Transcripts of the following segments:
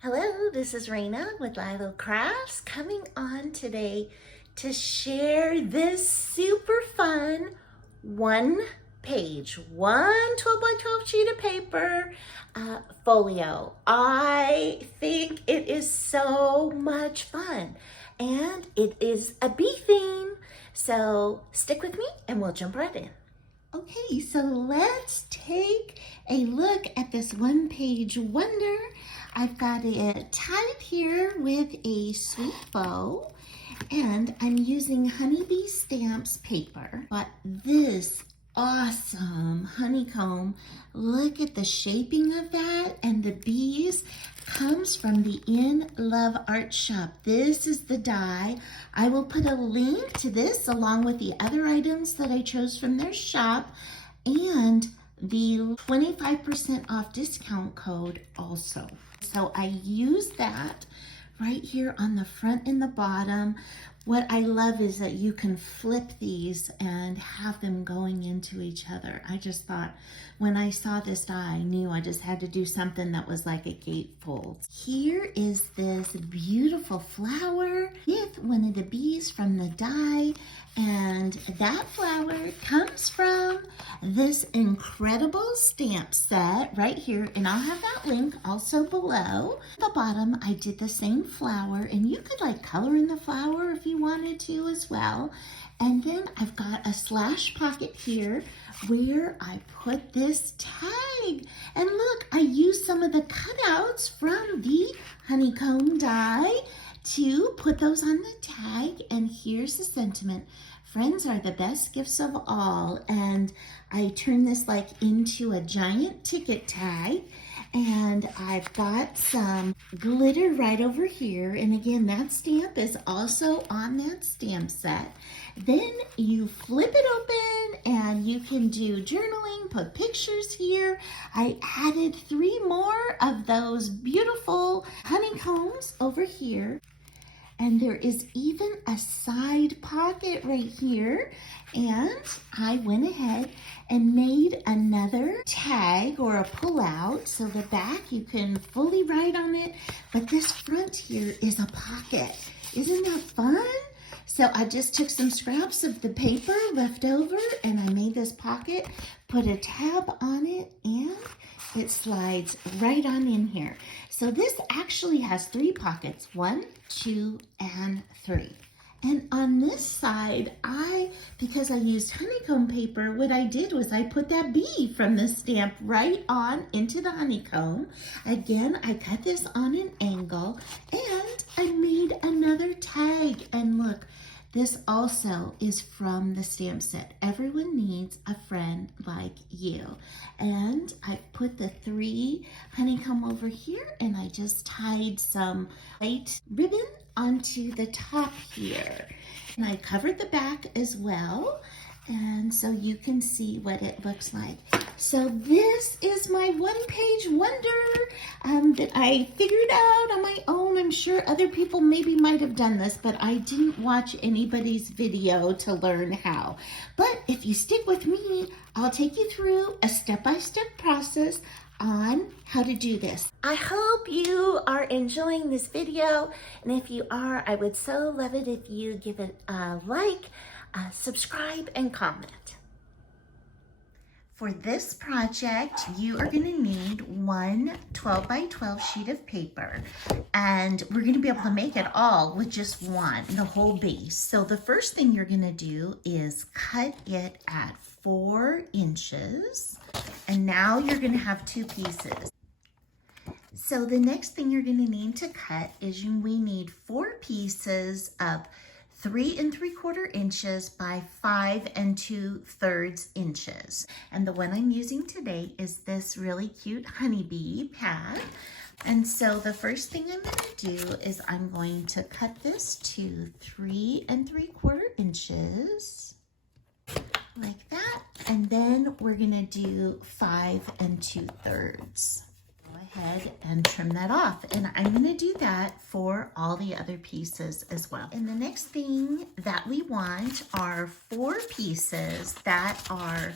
Hello, this is Raina with LYLO Crafts coming on today to share this super fun one page, 12 by 12 sheet of paper folio. I think it is so much fun and it is a bee theme. So stick with me and we'll jump right in. Okay, so let's take a look at this one page wonder. I've got it tied here with a sweet bow and I'm using honeybee stamps paper. But this awesome honeycomb, look at the shaping of that, and the bees comes from the In Love Art Shop. This is the die. I will put a link to this along with the other items that I chose from their shop and the 25% off discount code also. So I use that right here on the front and the bottom. What I love is that you can flip these and have them going into each other. I just thought when I saw this die, I knew I just had to do something that was like a gatefold. Here is this beautiful flower with one of the bees from the die, and that flower comes from this incredible stamp set right here, and I'll have that link also below. At the bottom, I did the same flower, and you could like color in the flower if you wanted to as well. And then I've got a slash pocket here where I put this tag. And look, I used some of the cutouts from the honeycomb die to put those on the tag. And here's the sentiment: friends are the best gifts of all. And I turned this like into a giant ticket tag. And I've got some glitter right over here. And again, that stamp is also on that stamp set. Then you flip it open and you can do journaling, put pictures here. I added 3 more of those beautiful honeycombs over here. And there is even a side pocket right here. And I went ahead and made another tag or a pull-out. So the back, you can fully write on it. But this front here is a pocket. Isn't that fun? So I just took some scraps of the paper left over and I made this pocket, put a tab on it, and it slides right on in here. So this actually has 3 pockets, 1, 2, and 3. And on this side, because I used honeycomb paper, what I did was I put that bee from the stamp right on into the honeycomb. Again, I cut this on an angle and I made another tag. And look, this also is from the stamp set. Everyone needs a friend like you. And I put the 3 honeycomb over here and I just tied some white ribbon onto the top here. And I covered the back as well. And so you can see what it looks like. So this is my one-page wonder that I figured out on my own. I'm sure other people maybe might have done this, but I didn't watch anybody's video to learn how. But if you stick with me, I'll take you through a step-by-step process on how to do this. I hope you are enjoying this video, and if you are, I would so love it if you give it a like, subscribe, and comment. For this project, you are going to need one 12 by 12 sheet of paper, and we're going to be able to make it all with just one, the whole base. So the first thing you're going to do is cut it at 4 inches, and now you're going to have 2 pieces. So the next thing you're going to need to cut is we need 4 pieces of 3 3/4 inches by 5 2/3 inches. And the one I'm using today is this really cute honeybee pad. And so the first thing I'm going to do is I'm going to cut this to 3 3/4 inches like that. And then we're going to do 5 2/3. Go ahead and trim that off, and I'm going to do that for all the other pieces as well. And the next thing that we want are 4 pieces that are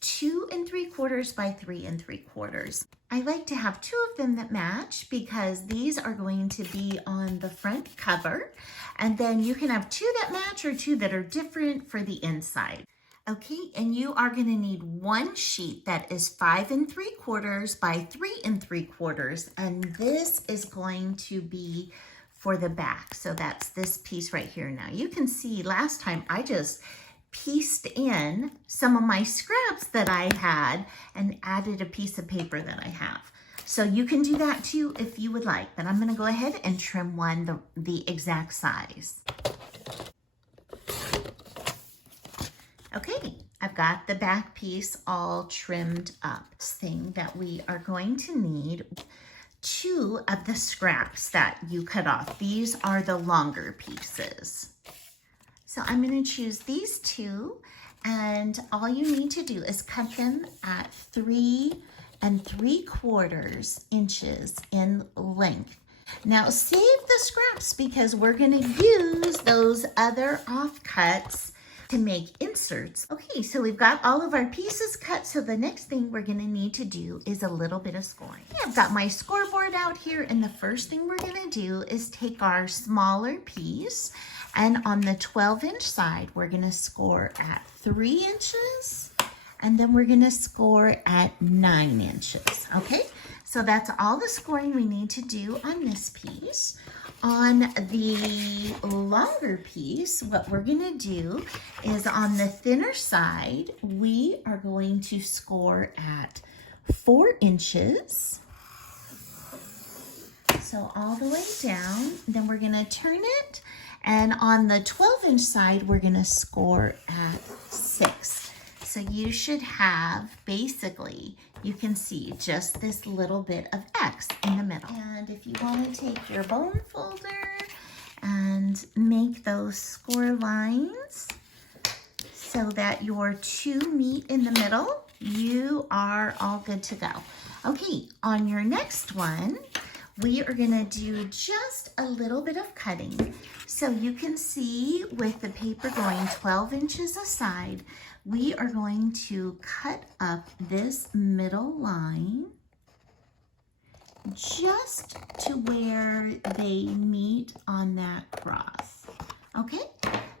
2 3/4 by 3 3/4. I like to have 2 of them that match because these are going to be on the front cover. And then you can have 2 that match or 2 that are different for the inside. Okay, and you are going to need 1 sheet that is 5 3/4 by 3 3/4, and this is going to be for the back. So that's this piece right here. Now you can see last time I just pieced in some of my scraps that I had and added a piece of paper that I have. So you can do that too if you would like, but I'm going to go ahead and trim one the exact size. Okay, I've got the back piece all trimmed up. This thing that we are going to need 2 of the scraps that you cut off. These are the longer pieces. So I'm going to choose these 2, and all you need to do is cut them at 3 3/4 inches in length. Now save the scraps because we're going to use those other offcuts to make inserts. Okay, so we've got all of our pieces cut, so the next thing we're going to need to do is a little bit of scoring. I've got my scoreboard out here, and the first thing we're going to do is take our smaller piece, and on the 12-inch side, we're going to score at 3 inches, and then we're going to score at 9 inches, okay? So that's all the scoring we need to do on this piece. On the longer piece, what we're going to do is on the thinner side, we are going to score at 4 inches. So all the way down, then we're going to turn it. And on the 12-inch side, we're going to score at 6. So you should have, basically, you can see just this little bit of X in the middle. And if you want to take your bone folder and make those score lines so that your 2 meet in the middle, you are all good to go. Okay, on your next one, we are going to do just a little bit of cutting. So you can see with the paper going 12 inches aside, we are going to cut up this middle line just to where they meet on that cross. Okay,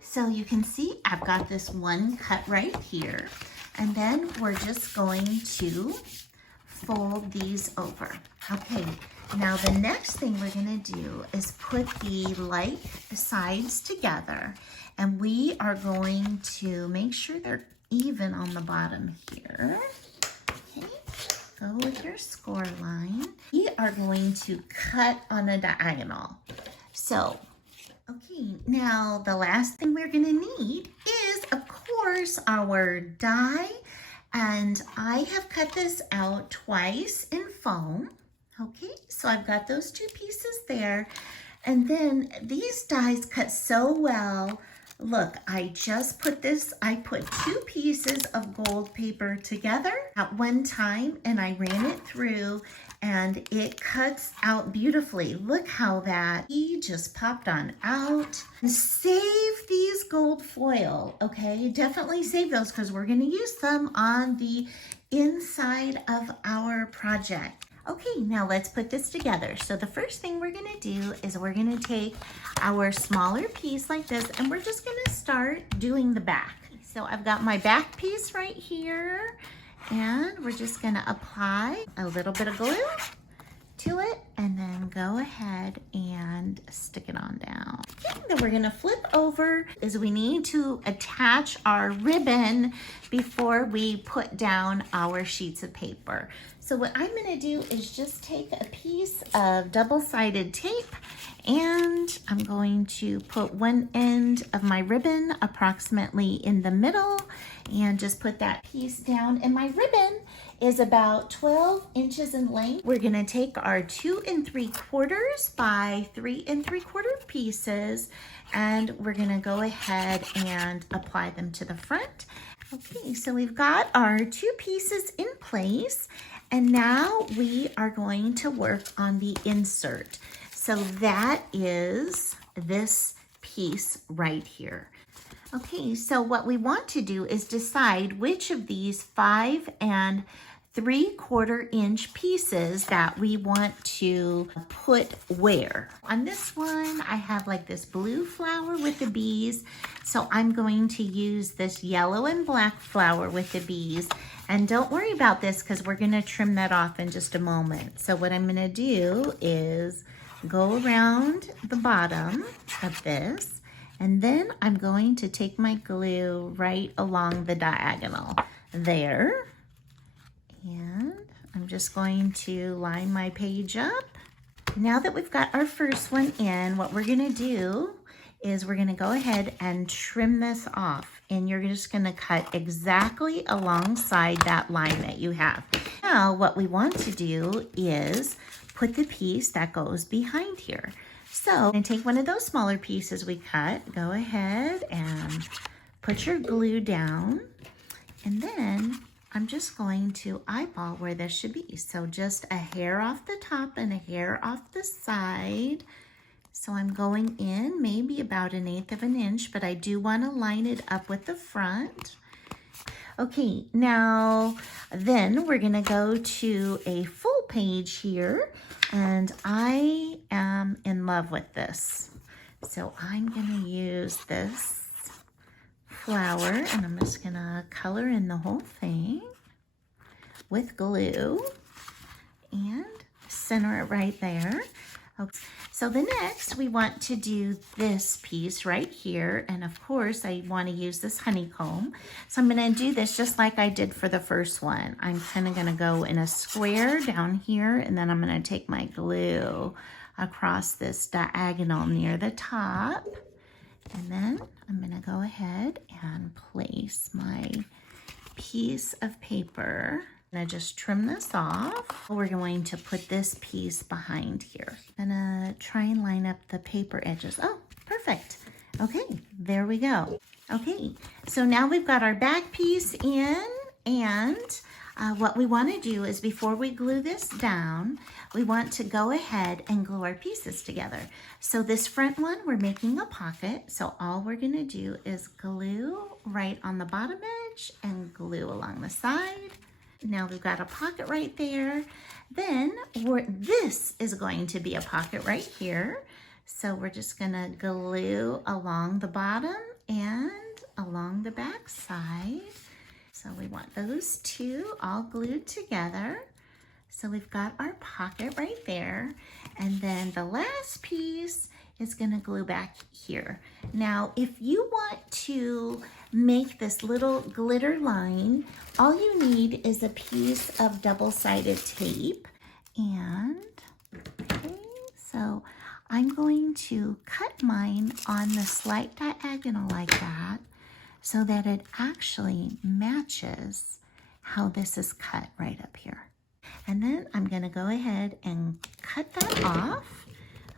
so you can see I've got this one cut right here, and then we're just going to fold these over. Okay, now the next thing we're going to do is put the like sides together, and we are going to make sure they're even on the bottom here. Okay, go with your score line. We are going to cut on a diagonal. So, okay, now the last thing we're going to need is, of course, our die. And I have cut this out twice in foam. Okay, so I've got those 2 pieces there. And then these dies cut so well. Look, I just put I put 2 pieces of gold paper together at one time, and I ran it through, and it cuts out beautifully. Look how that just popped on out. Save these gold foil, okay? Definitely save those because we're going to use them on the inside of our project. Okay, now let's put this together. So the first thing we're going to do is we're going to take our smaller piece like this, and we're just going to start doing the back. So I've got my back piece right here, and we're just going to apply a little bit of glue to it, and then go ahead and stick it on down. Okay, then we're going to flip over is we need to attach our ribbon before we put down our sheets of paper. So what I'm going to do is just take a piece of double-sided tape, and I'm going to put one end of my ribbon approximately in the middle and just put that piece down. And my ribbon is about 12 inches in length. We're going to take our 2 3/4 by 3 3/4 pieces, and we're going to go ahead and apply them to the front. Okay, so we've got our 2 pieces in place, and now we are going to work on the insert. So that is this piece right here. Okay, so what we want to do is decide which of these 5 3/4 inch pieces that we want to put where. On this one, I have like this blue flower with the bees. So I'm going to use this yellow and black flower with the bees. And don't worry about this because we're gonna trim that off in just a moment. So what I'm gonna do is go around the bottom of this, and then I'm going to take my glue right along the diagonal there. And I'm just going to line my page up. Now that we've got our first one in, what we're gonna do is we're gonna go ahead and trim this off. And you're just gonna cut exactly alongside that line that you have. Now, what we want to do is put the piece that goes behind here. So I'm gonna take one of those smaller pieces we cut, go ahead and put your glue down, and then I'm just going to eyeball where this should be. So just a hair off the top and a hair off the side. So I'm going in maybe about 1/8 of an inch, but I do want to line it up with the front. Okay, now then we're gonna go to a full page here, and I am in love with this. So I'm gonna use this flower, and I'm just gonna color in the whole thing with glue and center it right there. Okay. So the next we want to do this piece right here, and of course I want to use this honeycomb. So I'm going to do this just like I did for the first one. I'm kind of going to go in a square down here, and then I'm going to take my glue across this diagonal near the top. And then I'm going to go ahead and place my piece of paper. I'm going to just trim this off. We're going to put this piece behind here. I'm going to try and line up the paper edges. Oh, perfect. Okay, there we go. Okay, so now we've got our back piece in, and what we want to do is before we glue this down, we want to go ahead and glue our pieces together. So this front one, we're making a pocket. So all we're going to do is glue right on the bottom edge and glue along the side. Now we've got a pocket right there. Then this is going to be a pocket right here. So we're just going to glue along the bottom and along the back side. So we want those two all glued together. So we've got our pocket right there. And then the last piece is going to glue back here. Now, if you want to make this little glitter line, all you need is a piece of double-sided tape. And, okay, so I'm going to cut mine on the slight diagonal like that, so that it actually matches how this is cut right up here. And then I'm gonna go ahead and cut that off,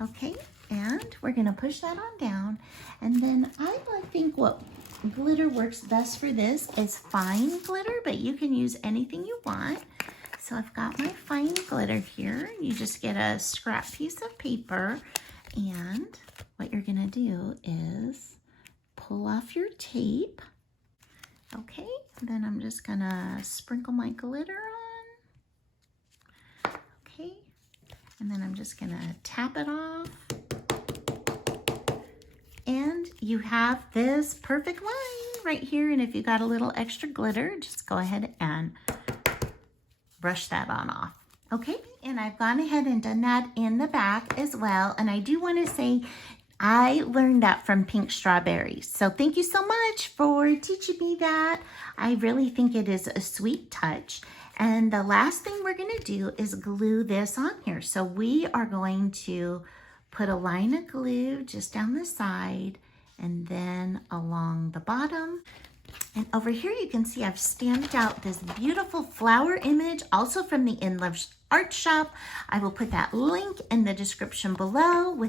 okay? And we're gonna push that on down. And then I think what glitter works best for this is fine glitter, but you can use anything you want. So I've got my fine glitter here. You just get a scrap piece of paper, and what you're gonna do is pull off your tape. Okay, then I'm just gonna sprinkle my glitter on. Okay, and then I'm just gonna tap it off. And you have this perfect line right here. And if you got a little extra glitter, just go ahead and brush that on off. Okay, and I've gone ahead and done that in the back as well. And I do want to say, I learned that from Pink Strawberries. So thank you so much for teaching me that. I really think it is a sweet touch. And the last thing we're gonna do is glue this on here. So we are going to put a line of glue just down the side and then along the bottom. And over here you can see I've stamped out this beautiful flower image, also from the In Love Art Shop. I will put that link in the description below.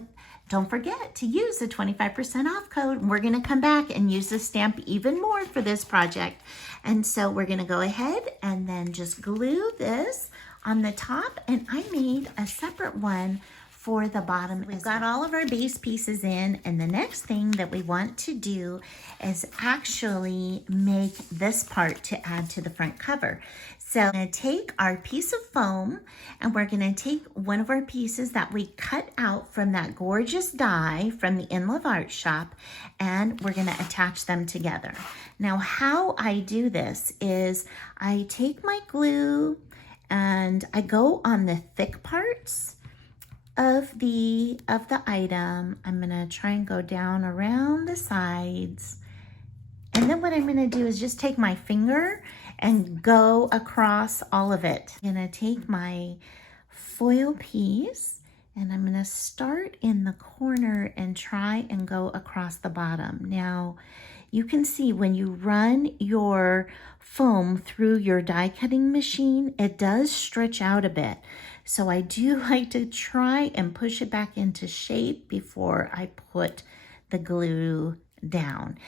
Don't forget to use the 25% off code. We're gonna come back and use this stamp even more for this project. And so we're gonna go ahead and then just glue this on the top. And I made a separate one for the bottom. We've got all of our base pieces in, and the next thing that we want to do is actually make this part to add to the front cover. So I'm going to take our piece of foam, and we're going to take one of our pieces that we cut out from that gorgeous die from the LYLO Art Shop, and we're going to attach them together. Now, how I do this is I take my glue and I go on the thick parts of the item. I'm gonna try and go down around the sides. And then what I'm gonna do is just take my finger and go across all of it. I'm gonna take my foil piece and I'm gonna start in the corner and try and go across the bottom. Now, you can see when you run your foam through your die cutting machine, it does stretch out a bit. So I do like to try and push it back into shape before I put the glue down.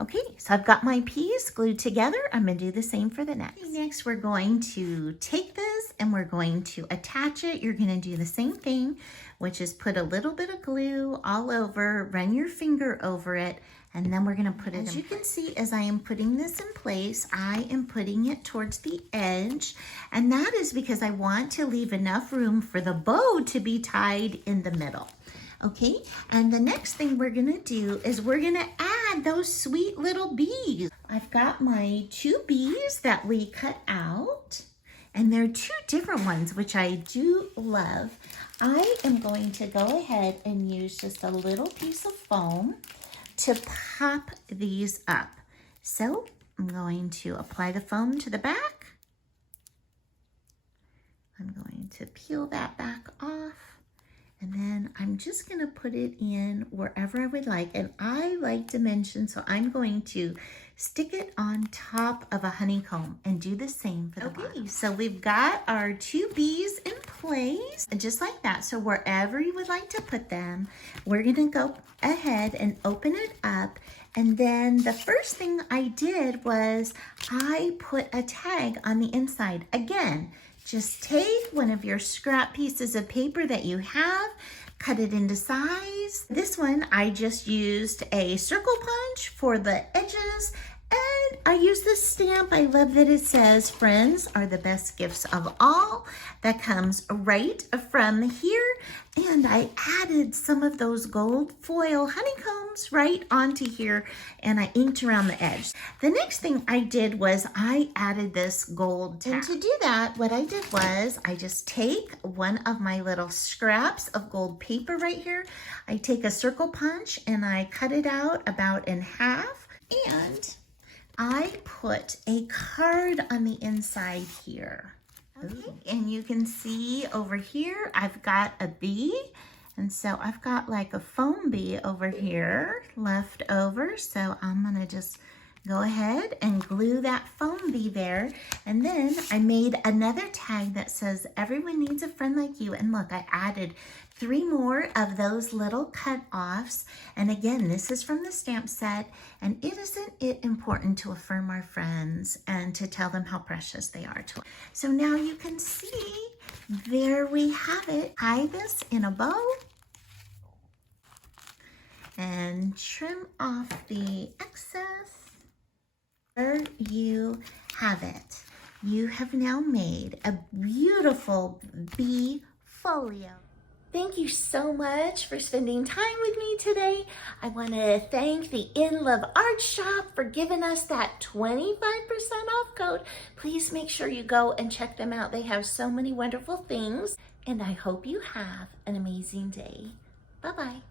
Okay, so I've got my piece glued together. I'm gonna do the same for the next. Next, we're going to take this and we're going to attach it. You're gonna do the same thing, which is put a little bit of glue all over, run your finger over it, and then we're gonna put it in. As you can see, as I am putting this in place, I am putting it towards the edge, and that is because I want to leave enough room for the bow to be tied in the middle. Okay, and the next thing we're gonna do is we're gonna add those sweet little bees. I've got my 2 bees that we cut out, and they're 2 different ones, which I do love. I am going to go ahead and use just a little piece of foam to pop these up. So I'm going to apply the foam to the back. I'm going to peel that back off. And then I'm just gonna put it in wherever I would like. And I like dimensions, so I'm going to stick it on top of a honeycomb and do the same for the bottom. So we've got our 2 bees in place, just like that. So wherever you would like to put them, we're gonna go ahead and open it up. And then the first thing I did was I put a tag on the inside. Again, just take one of your scrap pieces of paper that you have, cut it into size. This one, I just used a circle punch for the edges, and I used this stamp. I love that it says, "Friends are the best gifts of all." That comes right from here. And I added some of those gold foil honeycombs right onto here, and I inked around the edge. The next thing I did was I added this gold tag. And to do that, what I did was I just take one of my little scraps of gold paper right here. I take a circle punch and I cut it out about in half, and I put a card on the inside here. Okay, and you can see over here, I've got a bee. And so I've got like a foam bee over here left over. So I'm gonna just go ahead and glue that foam bee there. And then I made another tag that says, "Everyone needs a friend like you." And look, I added 3 more of those little cut-offs. And again, this is from the stamp set. And isn't it important to affirm our friends and to tell them how precious they are to us? So now you can see, there we have it. Tie this in a bow and trim off the excess. There you have it. You have now made a beautiful bee folio. Thank you so much for spending time with me today. I want to thank the LYLO Art Shop for giving us that 25% off code. Please make sure you go and check them out. They have so many wonderful things, and I hope you have an amazing day. Bye-bye.